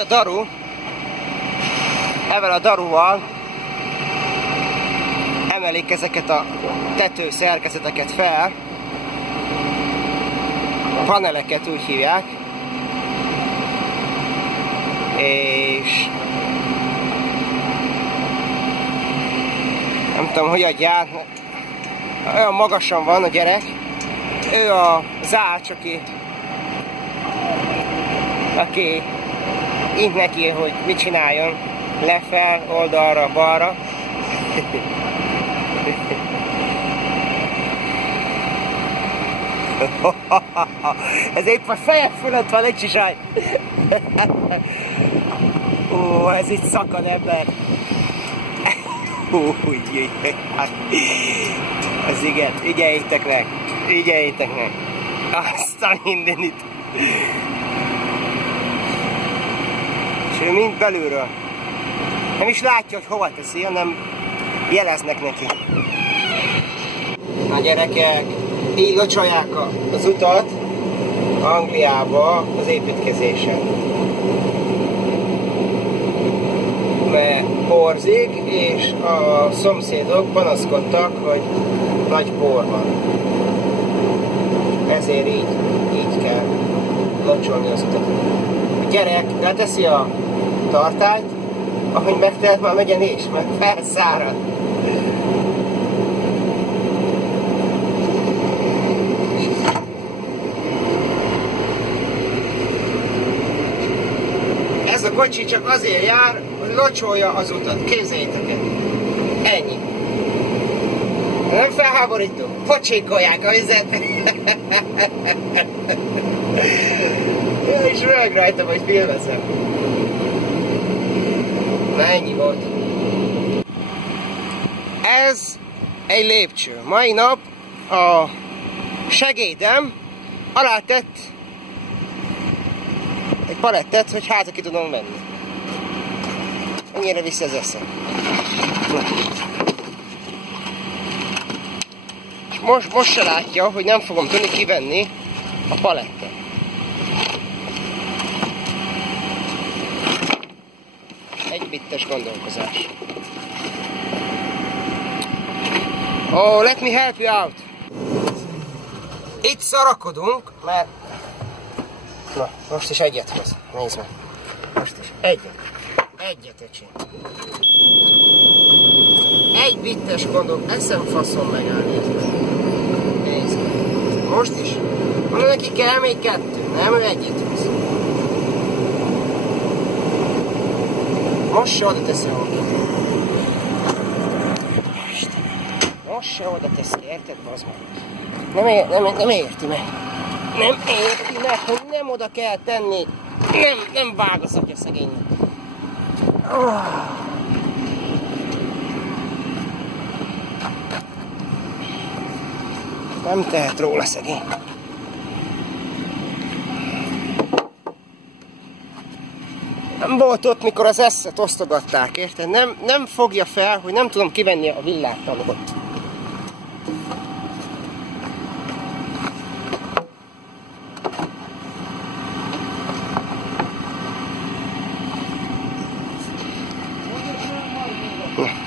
a daru, ezzel a daruval emelik ezeket a tetőszerkezeteket fel, paneleket úgy hívják, és nem tudom, hogy adjál, olyan magasan van a gyerek, ő a zács, aki int neki, hogy mit csináljon, lefel, oldalra, balra. Ez épp a fejed fölött van egy csisány. Ó, ez itt szakad ember. Az igen, igyeljétek meg. Igyeljétek meg. Azt a mindenit. És ő mind belülről. Nem is látja, hogy hova teszi, hanem jeleznek neki. A gyerekek így locsolják az utat Angliába az építkezésen. Mert porzik, és a szomszédok panaszkodtak, hogy nagy por van. Ezért így kell locsolni az utat. A gyerek leteszi a tartályt, ahogy megtelt, már megyen és, mert felszárad. Ez a kocsi csak azért jár, hogy locsolja az utat. Képzeljétek el. Ennyi. Nem felháborító. Pocsékolják a vizet. Ja, és röhög rajtam, hogy filmezem. Na ennyi volt. Ez egy lépcső. Mai nap a segédem alátett egy palettet, hogy hátra ki tudom venni. Ennyire vissza az eszem. És most se látja, hogy nem fogom tudni kivenni a palettet. Egy bittes gondolkozás. Oh, let me help you out. Itt szarakodunk, mert... Na, most is egyet hoz. Nézd meg. Most is. Egyet. Egyet, öcsém. Egy bittes gondolk. Eszem faszom megállni. Nézd meg. Most is. Mondom, neki kell még kettő. Nem, ő egyet hoz. Most se oda teszi a hontot. Most se oda teszi, érted, bazd meg? Nem érti meg. Nem érti meg, hogy nem oda kell tenni. Nem vágozhatja szegénynek. Nem tehet róla szegény. Nem volt ott, mikor az eszet osztogatták, érted? Nem fogja fel, hogy nem tudom kivenni a villámtablót.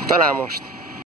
Talán most.